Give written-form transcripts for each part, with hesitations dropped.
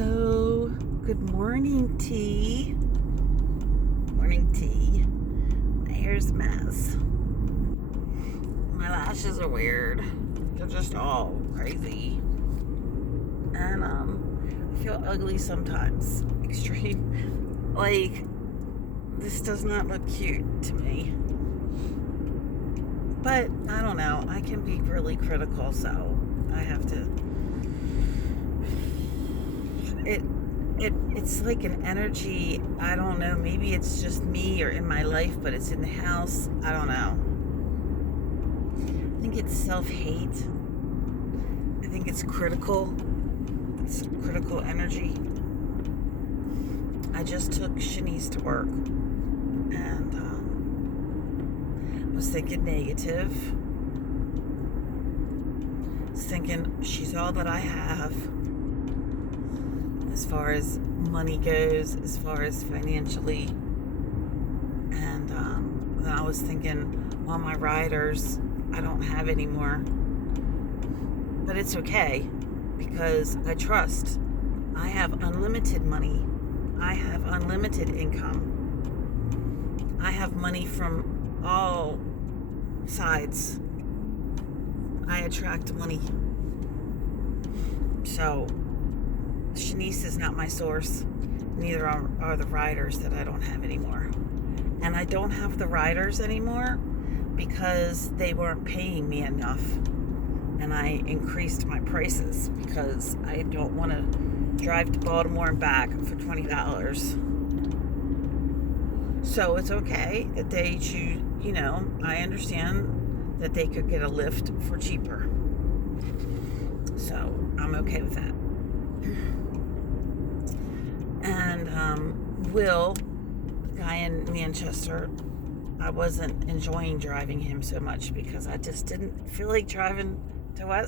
So, good morning, T. Morning, T. My hair's a mess. My lashes are weird. They're just all crazy. And, I feel ugly sometimes. Extreme. Like, this does not look cute to me. But, I don't know. I can be really critical, so I have to... It's like an energy, I don't know, maybe it's just me or in my life, but it's in the house, I don't know. I think it's self-hate. I think it's critical. It's critical energy. I just took Shanice to work, and I was thinking negative. I was thinking she's all that I have. As far as money goes, as far as financially. And then I was thinking, well, my riders, I don't have anymore. But it's okay, because I trust. I have unlimited money. I have unlimited income. I have money from all sides. I attract money. So, Shanice is not my source. Neither are the riders that I don't have anymore. And I don't have the riders anymore because they weren't paying me enough. And I increased my prices because I don't want to drive to Baltimore and back for $20. So it's okay that they choose, I understand that they could get a lift for cheaper. So I'm okay with that. And Will, the guy in Manchester, I wasn't enjoying driving him so much because I just didn't feel like driving I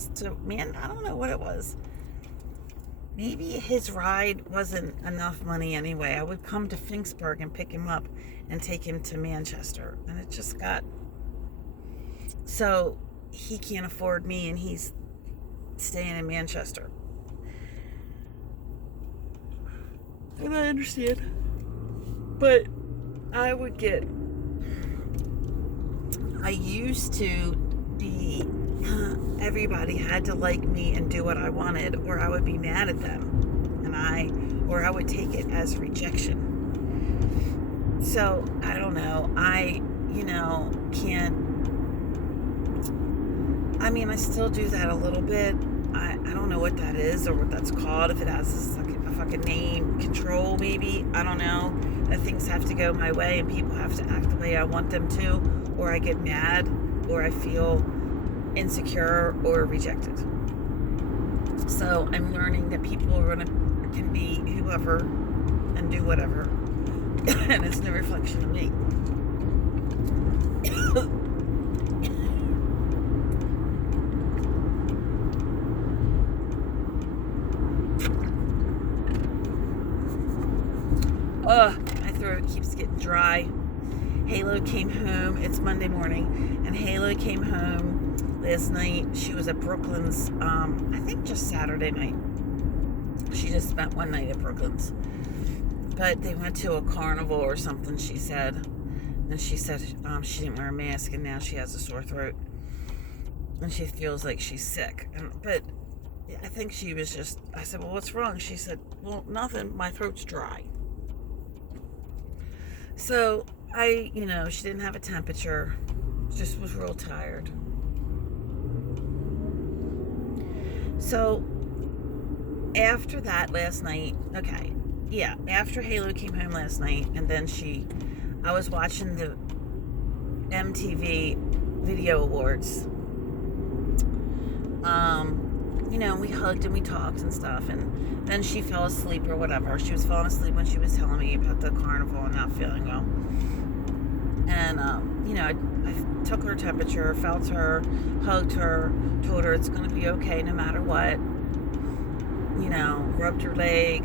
don't know what it was. Maybe his ride wasn't enough money anyway. I would come to Finksburg and pick him up and take him to Manchester, and it just got... So he can't afford me, and he's staying in Manchester. And I understand. But I used to be, everybody had to like me and do what I wanted, or I would be mad at them. Or I would take it as rejection. So, I don't know. I still do that a little bit. I don't know what that is or what that's called, if it has a fucking name, control maybe, I don't know, that things have to go my way and people have to act the way I want them to, or I get mad, or I feel insecure or rejected. So I'm learning that people can be whoever and do whatever, and it's no reflection of me. My throat keeps getting dry. Halo came home. It's Monday morning, and Halo came home last night. She was at Brooklyn's, I think just Saturday night. She just spent one night at Brooklyn's. But they went to a carnival or something, she said. And she said she didn't wear a mask, and now she has a sore throat. And she feels like she's sick. But I think she was just... I said, well, what's wrong? She said, well, nothing. My throat's dry. So, she didn't have a temperature, just was real tired. So, after that last night, after Halo came home last night, and then I was watching the MTV Video Awards. We hugged and we talked and stuff, and then she fell asleep or whatever. She was falling asleep when she was telling me about the carnival and not feeling well. And, I took her temperature, felt her, hugged her, told her it's going to be okay no matter what. Rubbed her leg,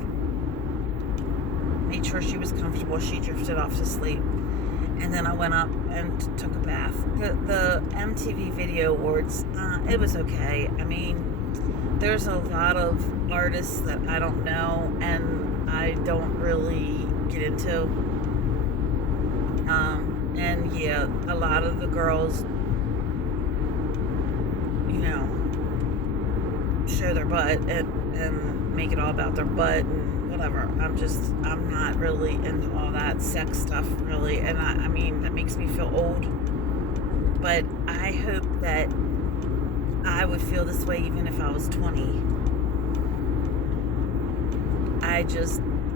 made sure she was comfortable. She drifted off to sleep. And then I went up and took a bath. The MTV Video Awards, it was okay. there's a lot of artists that I don't know and I don't really get into. And yeah, a lot of the girls, show their butt and make it all about their butt and whatever. I'm not really into all that sex stuff, really. And I mean, that makes me feel old. But I hope that I would feel this way even if I was 20.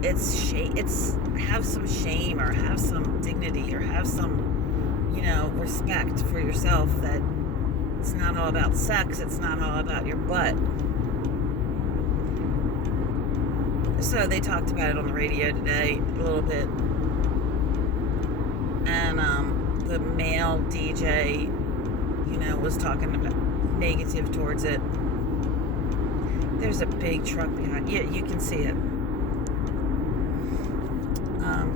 It's have some shame or have some dignity or have some, respect for yourself, that it's not all about sex, it's not all about your butt. So they talked about it on the radio today a little bit. And the male DJ, was talking about negative towards it. There's a big truck behind. Yeah, you can see it.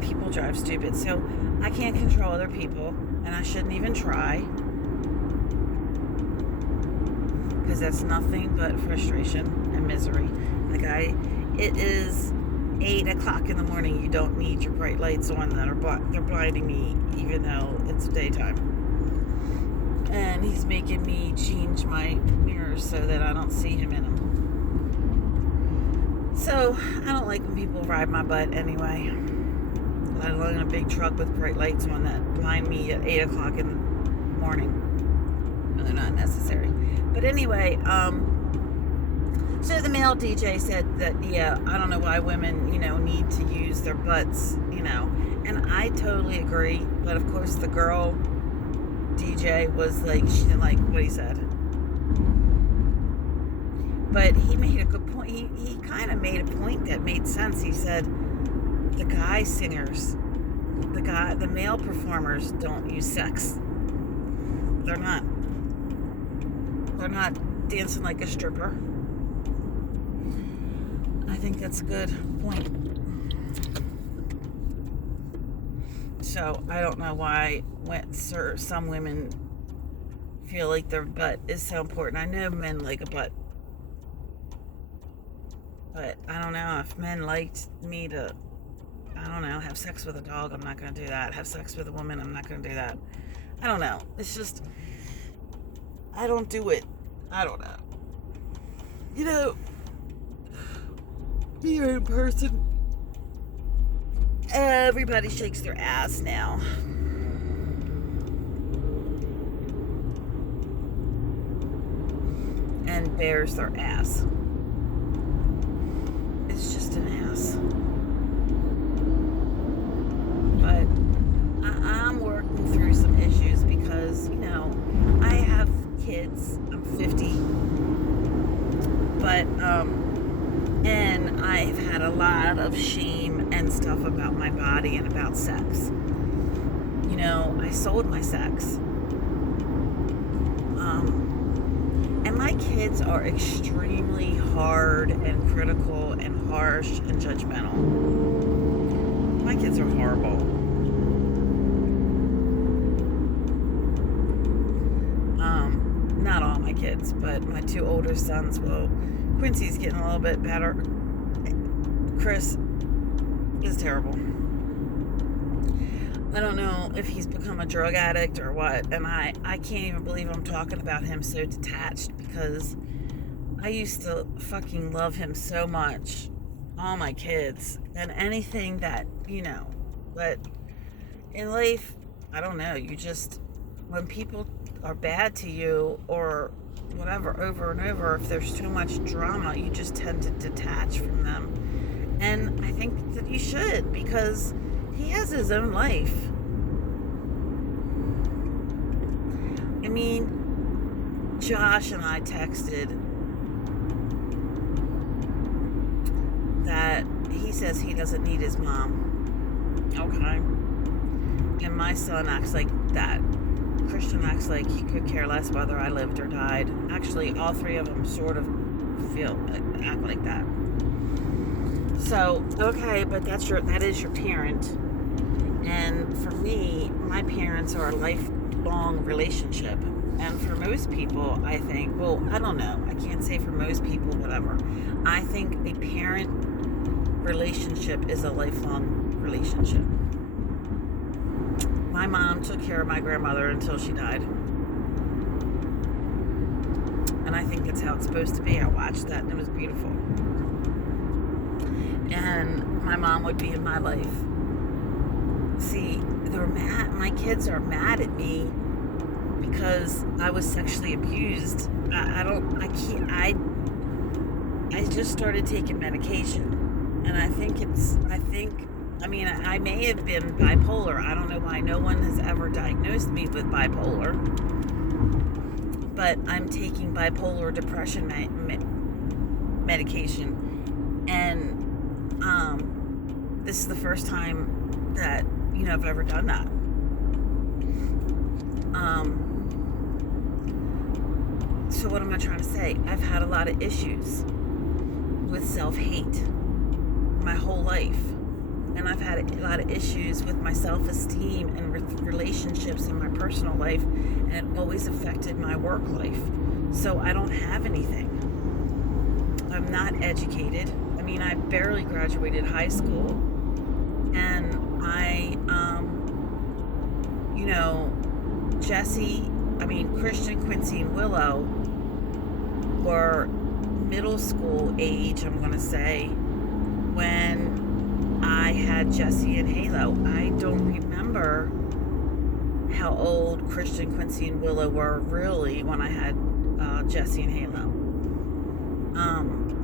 People drive stupid. So I can't control other people, and I shouldn't even try. Because that's nothing but frustration and misery. It is 8 o'clock in the morning. You don't need your bright lights on that they're blinding me, even though it's daytime. And he's making me change my mirrors so that I don't see him in them. So I don't like when people ride my butt anyway. Let alone a big truck with bright lights on that blind me at 8 o'clock in the morning. They're not necessary. But anyway, so the male DJ said that, I don't know why women, need to use their butts, and I totally agree. But of course the girl DJ was like, she didn't like what he said. But he made a good point. He kind of made a point that made sense. He said the guy singers, the male performers don't use sex. They're not dancing like a stripper. I think that's a good point. So I don't know why some women feel like their butt is so important. I know men like a butt, but I don't know if men liked me to, have sex with a dog. I'm not going to do that. Have sex with a woman. I'm not going to do that. I don't know. It's just, I don't do it. I don't know. Here in person, everybody shakes their ass now. And bears their ass. It's just an ass. But I'm working through some issues because, I have kids. I'm 50. But, and I've had a lot of shame and stuff about my body and about sex. I sold my sex. And my kids are extremely hard and critical and harsh and judgmental. My kids are horrible. Not all my kids, but my 2 older sons will. Quincy's getting a little bit better. Chris is terrible. I don't know if he's become a drug addict or what, and I can't even believe I'm talking about him so detached, because I used to fucking love him so much. All my kids. And anything that, but in life, I don't know, when people are bad to you or whatever over and over, if there's too much drama, you just tend to detach from them. And I think that you should, because he has his own life. I mean, Josh and I texted that he says he doesn't need his mom. Okay. And my son acts like that. Christian acts like he could care less whether I lived or died. Actually, all 3 of them sort of act like that. So, okay, but that is your parent. And for me, my parents are a lifelong relationship. And for most people, I think, well, I don't know. I can't say for most people, whatever. I think a parent relationship is a lifelong relationship. My mom took care of my grandmother until she died. And I think it's how it's supposed to be. I watched that and it was beautiful. And my mom would be in my life. See, they're mad. My kids are mad at me because I was sexually abused. I just started taking medication. And I may have been bipolar. I don't know why no one has ever diagnosed me with bipolar. But I'm taking bipolar depression medication. And this is the first time that, I've ever done that. So what am I trying to say? I've had a lot of issues with self-hate my whole life. And I've had a lot of issues with my self-esteem and relationships in my personal life. And it always affected my work life. So I don't have anything. I'm not educated. I barely graduated high school. And Christian, Quincy, and Willow were middle school age, I'm going to say, when I had Jesse and Halo. I don't remember how old Christian, Quincy, and Willow were really when I had Jesse and Halo.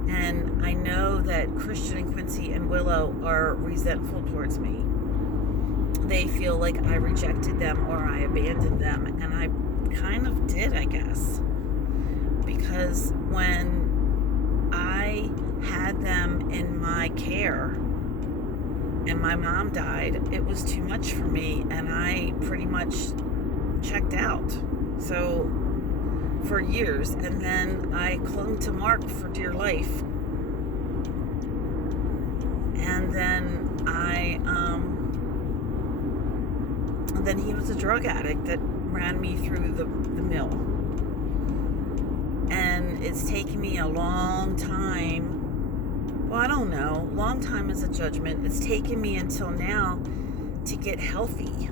And I know that Christian and Quincy and Willow are resentful towards me. They feel like I rejected them or I abandoned them, and I kind of did, I guess. Because when I had them in my care and my mom died, it was too much for me, and I pretty much checked out. So for years, and then I clung to Mark for dear life. And then he was a drug addict that ran me through the mill. And it's taken me a long time. Well, I don't know. Long time is a judgment. It's taken me until now to get healthy,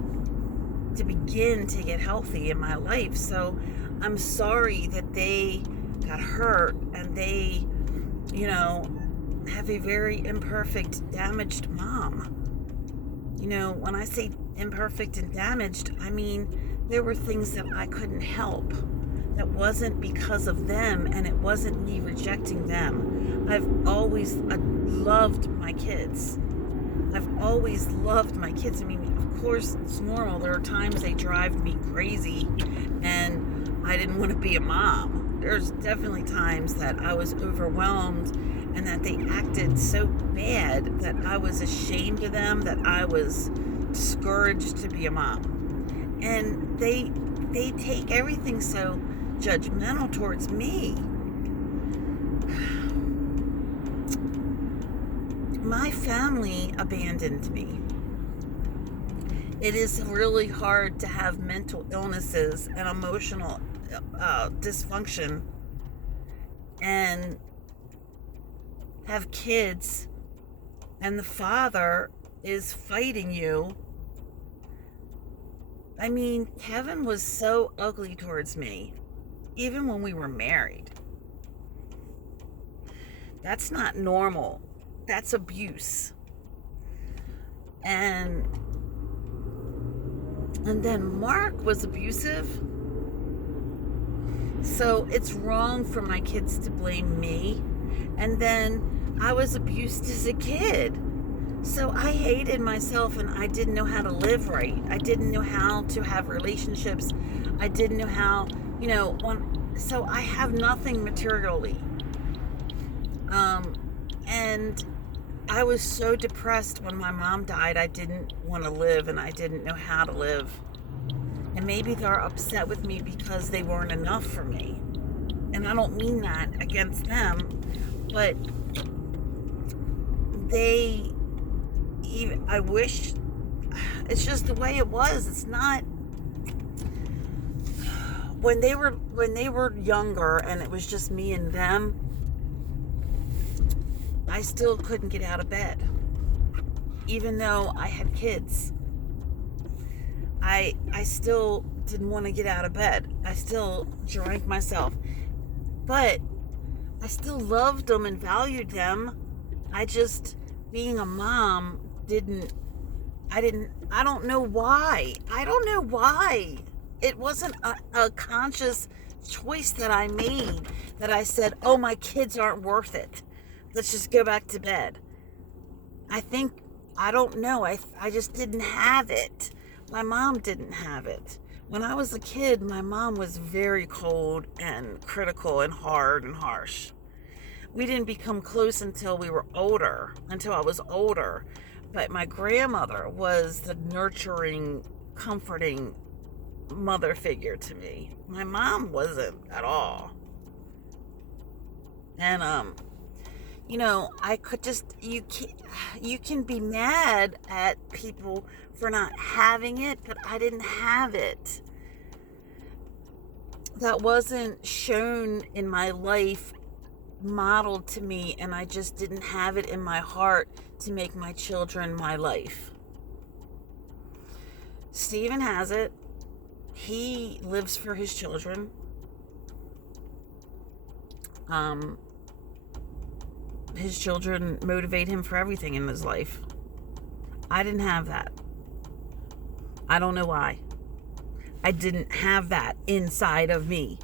to begin to get healthy in my life. So I'm sorry that they got hurt and they, have a very imperfect, damaged mom. When I say imperfect and damaged, I mean there were things that I couldn't help. That wasn't because of them, and it wasn't me rejecting them. I've always loved my kids. Of course, it's normal. There are times they drive me crazy, and I didn't want to be a mom. There's definitely times that I was overwhelmed and that they acted so bad that I was ashamed of them, that I was discouraged to be a mom. And they take everything so judgmental towards me. My family abandoned me. It is really hard to have mental illnesses and emotional dysfunction and have kids, and the father is fighting you. Kevin was so ugly towards me, even when we were married. That's not normal. That's abuse. And then Mark was abusive. So it's wrong for my kids to blame me. And then I was abused as a kid. So I hated myself, and I didn't know how to live right. I didn't know how to have relationships. I didn't know how, so I have nothing materially. And I was so depressed when my mom died. I didn't want to live, and I didn't know how to live. And maybe they're upset with me because they weren't enough for me. And I don't mean that against them, but I wish, it's just the way it was. It's not, when they were younger and it was just me and them, I still couldn't get out of bed. Even though I had kids, I still didn't want to get out of bed. I still drank myself. But I still loved them and valued them. I just, being a mom, I don't know why. It wasn't a conscious choice that I made, that I said, oh, my kids aren't worth it. Let's just go back to bed. I don't know. I just didn't have it. My mom didn't have it. When I was a kid, my mom was very cold and critical and hard and harsh. We didn't become close until I was older. But my grandmother was the nurturing, comforting mother figure to me. My mom wasn't at all. And, I could just, you can be mad at people for not having it, but I didn't have it. That wasn't shown in my life, modeled to me, and I just didn't have it in my heart to make my children my life. Stephen has it. He lives for his children. His children motivate him for everything in his life. I didn't have that. I don't know why. I didn't have that inside of me.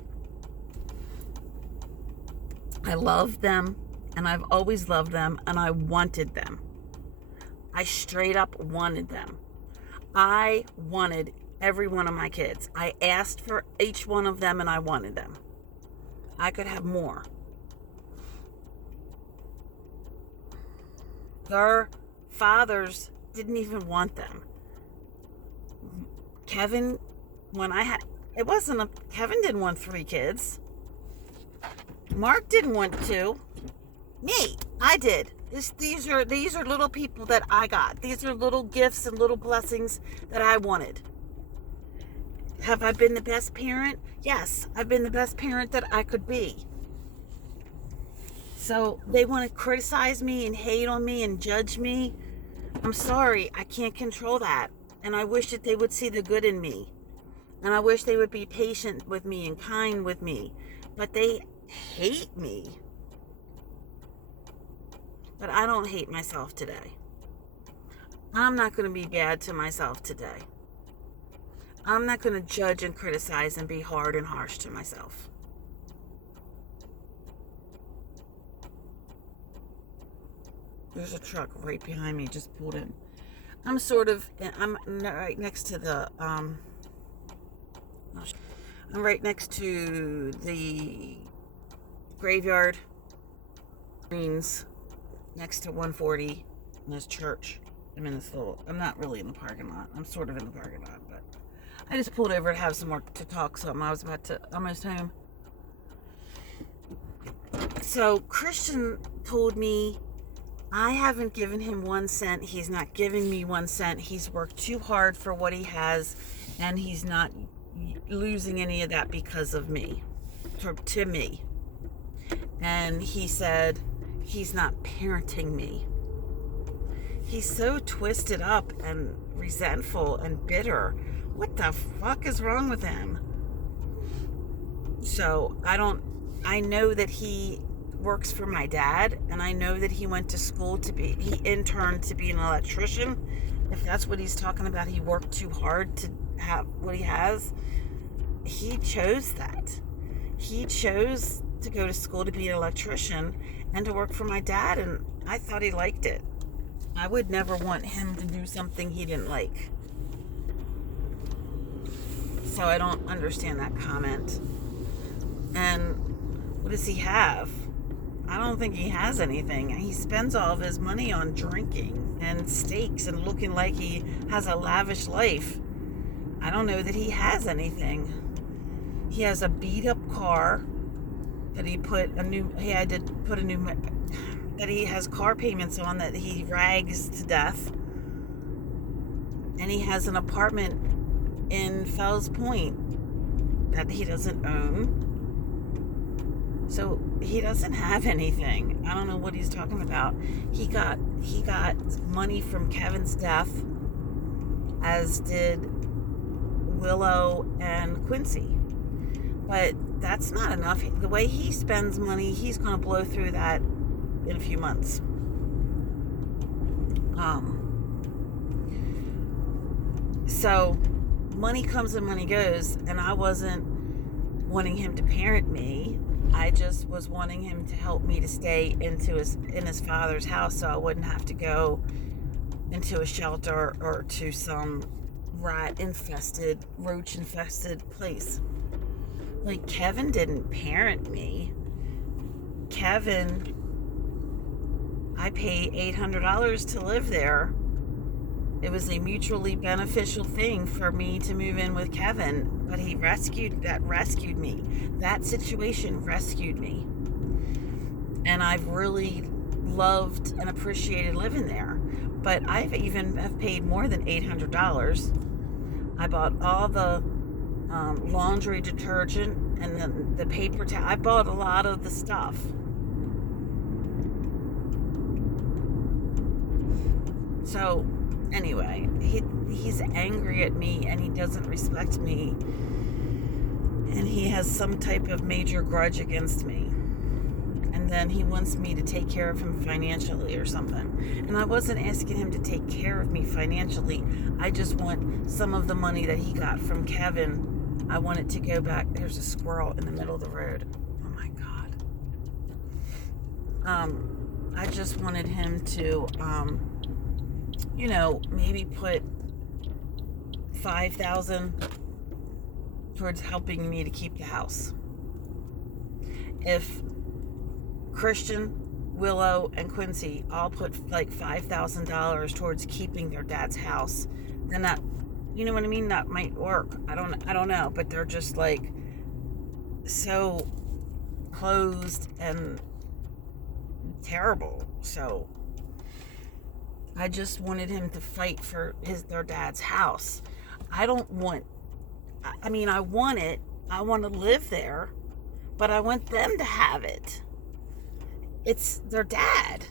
I loved them, and I've always loved them, and I wanted them. I straight up wanted them. I wanted every one of my kids. I asked for each one of them, and I wanted them. I could have more. Their fathers didn't even want them. Kevin, Kevin didn't want 3 kids. Mark didn't want 2. Me, I did. These are little people that I got. These are little gifts and little blessings that I wanted. Have I been the best parent? Yes, I've been the best parent that I could be. So they want to criticize me and hate on me and judge me. I'm sorry, I can't control that. And I wish that they would see the good in me. And I wish they would be patient with me and kind with me. But they hate me. But I don't hate myself today. I'm not going to be bad to myself today. I'm not going to judge and criticize and be hard and harsh to myself. There's a truck right behind me, just pulled in. I'm right next to I'm right next to the graveyard, greens, next to 140, and this church. I'm not really in the parking lot. I'm sort of in the parking lot, but I just pulled over to have some more to talk, so I was almost home. So Christian told me, I haven't given him 1 cent. He's not giving me 1 cent. He's worked too hard for what he has, and he's not losing any of that because of me, to me. And he said he's not parenting me. He's so twisted up and resentful and bitter. What the fuck is wrong with him? So I know that he works for my dad, and I know that he went to school he interned to be an electrician. If that's what he's talking about, he worked too hard to have what he has. He chose that. He chose to go to school to be an electrician and to work for my dad, and I thought he liked it. I would never want him to do something he didn't like. So I don't understand that comment. And what does he have? I don't think he has anything. He spends all of his money on drinking and steaks and looking like he has a lavish life. I don't know that he has anything. He has a beat up car that he has car payments on that he rags to death. And he has an apartment in Fells Point that he doesn't own. So he doesn't have anything. I don't know what he's talking about. He got money from Kevin's death, as did Willow and Quincy. But that's not enough. The way he spends money, he's going to blow through that in a few months. So money comes and money goes, and I wasn't wanting him to parent me. I just was wanting him to help me to stay in his father's house, so I wouldn't have to go into a shelter or to some rat-infested, roach-infested place. Like, Kevin didn't parent me. Kevin, I pay $800 to live there. It was a mutually beneficial thing for me to move in with Kevin, but he rescued me. That situation rescued me. And I've really loved and appreciated living there. But I've paid more than $800. I bought all the laundry detergent and then the paper towel. I bought a lot of the stuff. So anyway, he's angry at me, and he doesn't respect me, and he has some type of major grudge against me, and then he wants me to take care of him financially or something. And I wasn't asking him to take care of me financially. I just want some of the money that he got from Kevin. I want it to go back. There's a squirrel in the middle of the road. Oh my God. I just wanted him to maybe put $5,000 towards helping me to keep the house. If Christian, Willow, and Quincy all put like $5,000 towards keeping their dad's house, then that, you know what I mean? That might work. I don't know, but they're just like so closed and terrible. So I just wanted him to fight for their dad's house. I want it. I want to live there, but I want them to have it. It's their dad.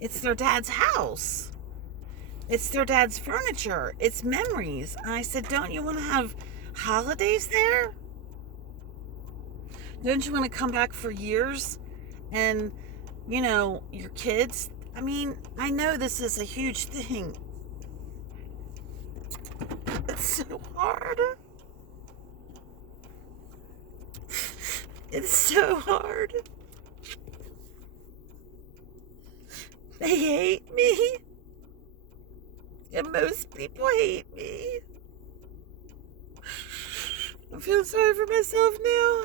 It's their dad's house. It's their dad's furniture. It's memories. And I said, don't you want to have holidays there? Don't you want to come back for years? And, your kids... I mean, I know this is a huge thing. It's so hard. It's so hard. They hate me. And most people hate me. I feel sorry for myself now.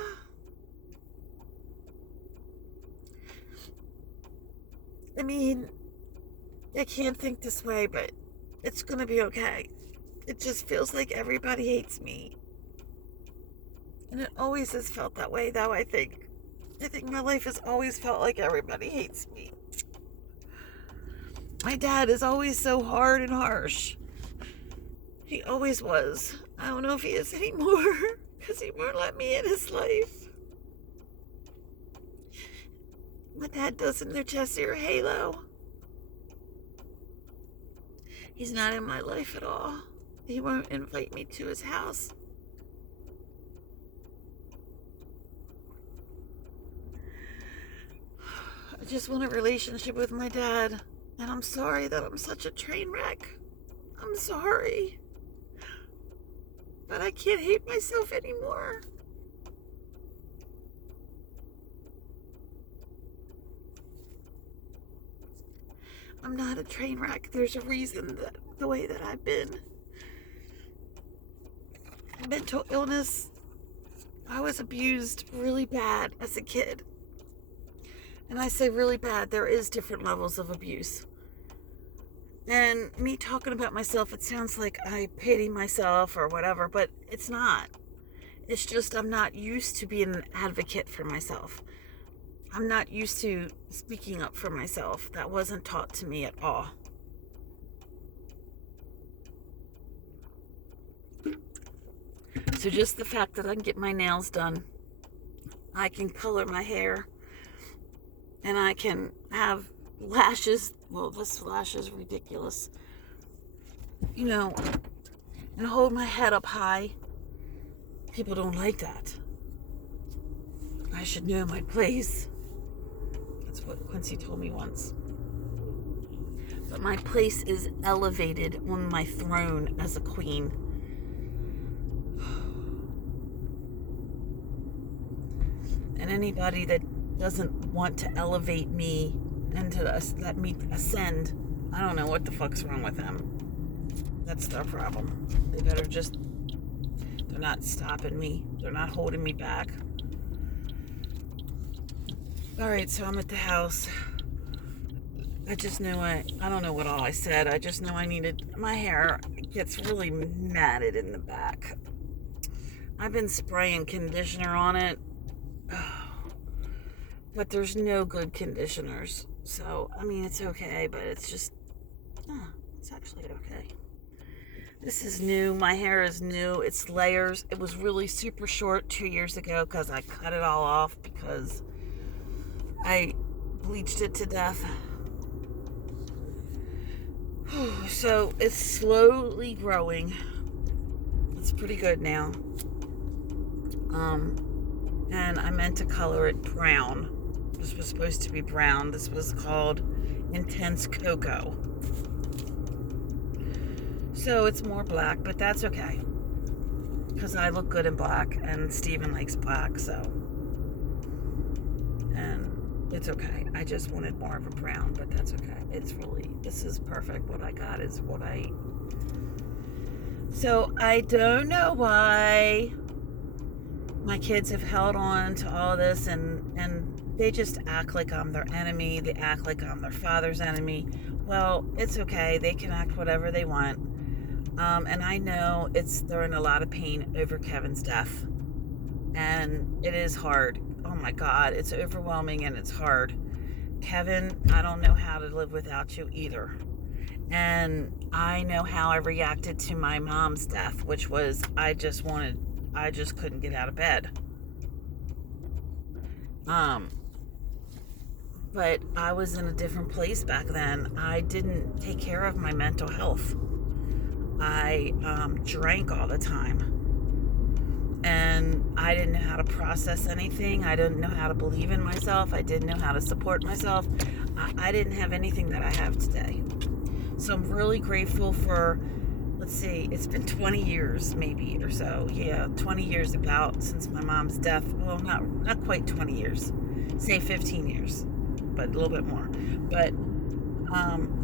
I mean, I can't think this way, but it's going to be okay. It just feels like everybody hates me. And it always has felt that way, though, I think. I think my life has always felt like everybody hates me. My dad is always so hard and harsh. He always was. I don't know if he is anymore, because he won't let me in his life. My dad doesn't know Jesse or Halo. He's not in my life at all. He won't invite me to his house. I just want a relationship with my dad. And I'm sorry that I'm such a train wreck. I'm sorry. But I can't hate myself anymore. I'm not a train wreck. There's a reason that the way that I've been. Mental illness. I was abused really bad as a kid. And I say really bad. There is different levels of abuse. And me talking about myself, it sounds like I pity myself or whatever, but it's not. It's just I'm not used to being an advocate for myself. I'm not used to speaking up for myself. That wasn't taught to me at all. So just the fact that I can get my nails done, I can color my hair, and I can have lashes. Well, this lash is ridiculous. You know, and hold my head up high. People don't like that. I should know my place. That's what Quincy told me once. But my place is elevated on my throne as a queen. And anybody that doesn't want to elevate me and to let me ascend, I don't know what the fuck's wrong with them. That's their problem. They better just, they're not stopping me. They're not holding me back. Alright, so I'm at the house. I just knew I don't know what all I said. I just know I needed, my hair gets really matted in the back. I've been spraying conditioner on it. But there's no good conditioners. So, I mean, it's okay, but it's just, it's actually okay. This is new. My hair is new. It's layers. It was really super short 2 years ago because I cut it all off because I bleached it to death. So it's slowly growing. It's pretty good now. And I meant to color it brown. This was supposed to be brown. This was called Intense Cocoa. So it's more black, but that's okay. Because I look good in black, and Steven likes black, so. And it's okay. I just wanted more of a brown, but that's okay. It's really, this is perfect. What I got is what I. So I don't know why my kids have held on to all this, and they just act like I'm their enemy. They act like I'm their father's enemy. Well, it's okay. They can act whatever they want. And I know they're in a lot of pain over Kevin's death. And it is hard. Oh my God, it's overwhelming and it's hard. Kevin, I don't know how to live without you either. And I know how I reacted to my mom's death, which was I just couldn't get out of bed. But I was in a different place back then. I didn't take care of my mental health. I drank all the time. And I didn't know how to process anything. I didn't know how to believe in myself. I didn't know how to support myself. I didn't have anything that I have today. So I'm really grateful for, let's see, it's been 20 years maybe or so. Yeah, 20 years about since my mom's death. Well, not quite 20 years. Say 15 years, but a little bit more. But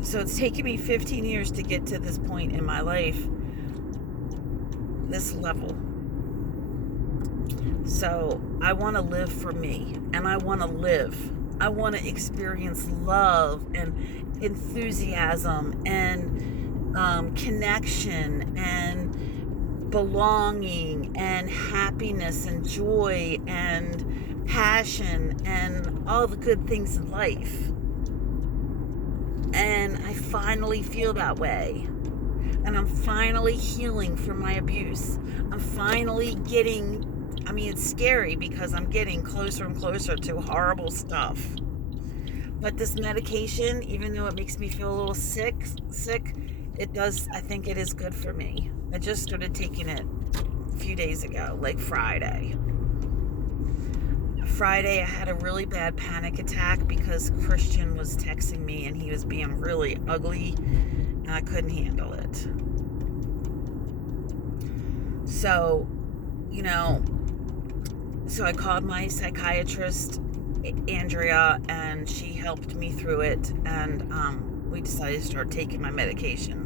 so it's taken me 15 years to get to this point in my life, this level. So I want to live for me, and I want to live. I want to experience love and enthusiasm and connection and belonging and happiness and joy and passion and all the good things in life. And I finally feel that way. And I'm finally healing from my abuse. I'm finally getting, it's scary because I'm getting closer and closer to horrible stuff. But this medication, even though it makes me feel a little sick, it does, I think it is good for me. I just started taking it a few days ago, like Friday. Friday, I had a really bad panic attack because Christian was texting me and he was being really ugly and I couldn't handle it. So, so I called my psychiatrist, Andrea, and she helped me through it, and we decided to start taking my medication.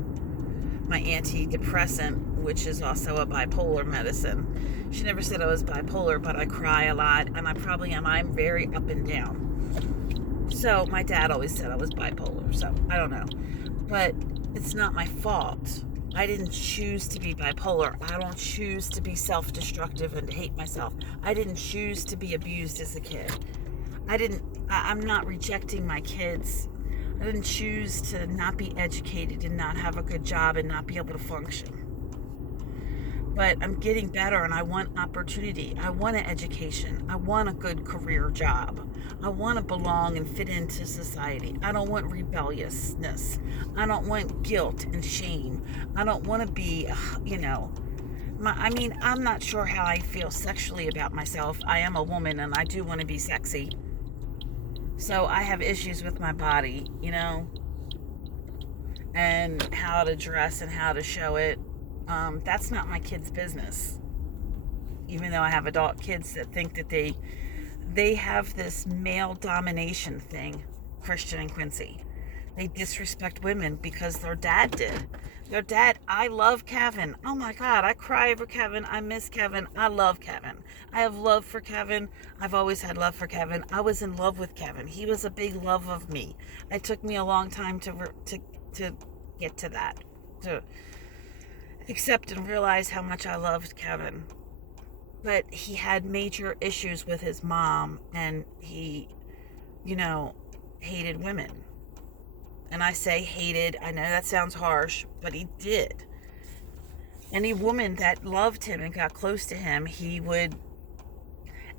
My antidepressant, which is also a bipolar medicine. She never said I was bipolar, but I cry a lot, and I probably am. I'm very up and down. So my dad always said I was bipolar, so I don't know. But it's not my fault. I didn't choose to be bipolar. I don't choose to be self-destructive and to hate myself. I didn't choose to be abused as a kid. I'm not rejecting my kids. I didn't choose to not be educated and not have a good job and not be able to function. But I'm getting better, and I want opportunity. I want an education. I want a good career job. I want to belong and fit into society. I don't want rebelliousness. I don't want guilt and shame. I don't want to be, I'm not sure how I feel sexually about myself. I am a woman, and I do want to be sexy. So I have issues with my body, and how to dress and how to show it. That's not my kids' business. Even though I have adult kids that think that they have this male domination thing, Christian and Quincy. They disrespect women because their dad did. Their dad, I love Kevin. Oh my God, I cry over Kevin. I miss Kevin. I love Kevin. I have love for Kevin. I've always had love for Kevin. I was in love with Kevin. He was a big love of me. It took me a long time to get to that, to accept and realize how much I loved Kevin. But he had major issues with his mom, and he, hated women. And I say hated, I know that sounds harsh, but he did. Any woman that loved him and got close to him, he would,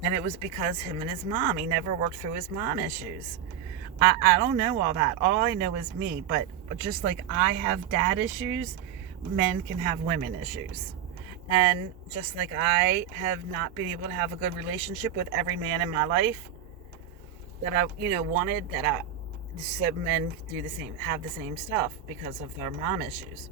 and it was because him and his mom, he never worked through his mom issues. I don't know all that. All I know is me, but just like I have dad issues, men can have women issues. And just like I have not been able to have a good relationship with every man in my life that I, wanted, so men do the same, have the same stuff because of their mom issues.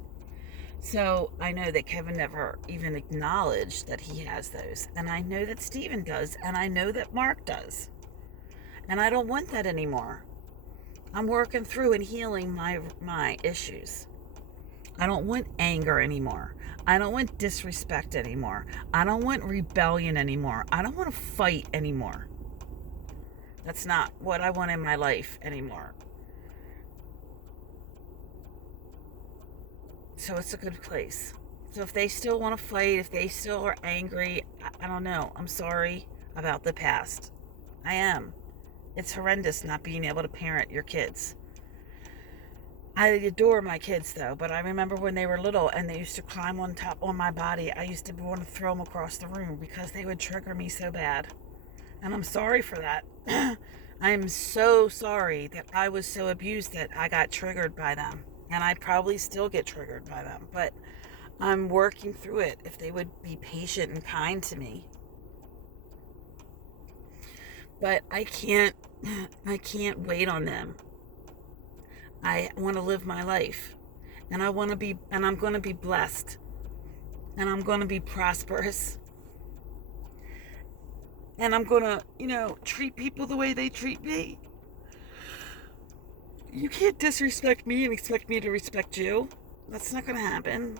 So I know that Kevin never even acknowledged that he has those. And I know that Steven does. And I know that Mark does. And I don't want that anymore. I'm working through and healing my issues. I don't want anger anymore. I don't want disrespect anymore. I don't want rebellion anymore. I don't want to fight anymore. That's not what I want in my life anymore. So it's a good place. So if they still want to fight, if they still are angry, I don't know. I'm sorry about the past. I am. It's horrendous not being able to parent your kids. I adore my kids though, but I remember when they were little and they used to climb on my body, I used to want to throw them across the room because they would trigger me so bad. And I'm sorry for that. I am so sorry that I was so abused that I got triggered by them. And I probably still get triggered by them, but I'm working through it. If they would be patient and kind to me. But I can't wait on them. I want to live my life, and I'm going to be blessed, and I'm going to be prosperous, and I'm going to, treat people the way they treat me. You can't disrespect me and expect me to respect you. That's not going to happen.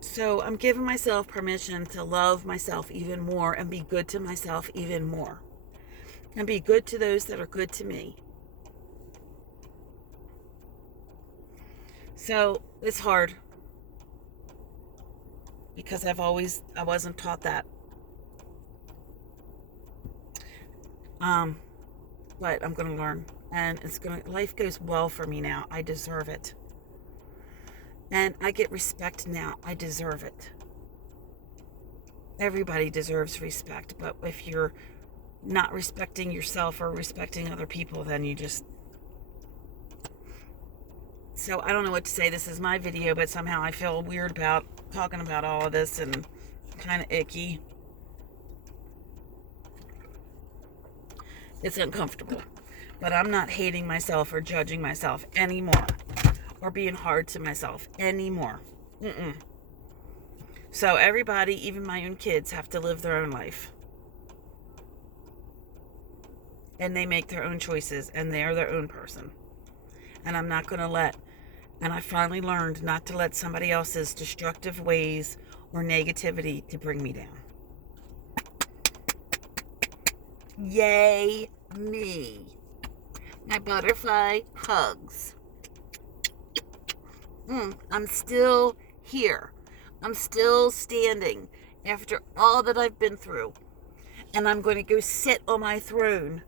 So I'm giving myself permission to love myself even more and be good to myself even more, and be good to those that are good to me. So it's hard because I wasn't taught that. But I'm going to learn, and life goes well for me now. I deserve it. And I get respect now. I deserve it. Everybody deserves respect, but if you're not respecting yourself or respecting other people, then you just... So I don't know what to say. This is my video, but somehow I feel weird about talking about all of this and kind of icky. It's uncomfortable. But I'm not hating myself or judging myself anymore. Or being hard to myself anymore. So everybody, even my own kids, have to live their own life. And they make their own choices, and they are their own person. And I'm not going to and I finally learned not to let somebody else's destructive ways or negativity to bring me down. Yay me. My butterfly hugs. I'm still here. I'm still standing after all that I've been through. And I'm going to go sit on my throne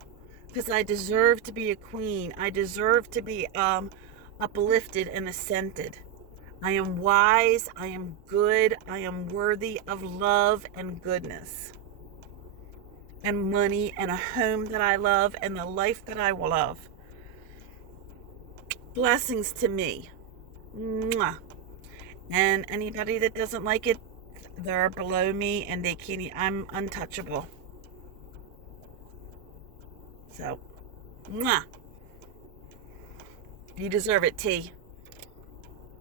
because I deserve to be a queen. I deserve to be uplifted and ascended. I am wise. I am good. I am worthy of love and goodness and money and a home that I love and the life that I will love. Blessings to me. Mwah. And anybody that doesn't like it, they're below me and they can't, I'm untouchable. So, mwah. You deserve it, T.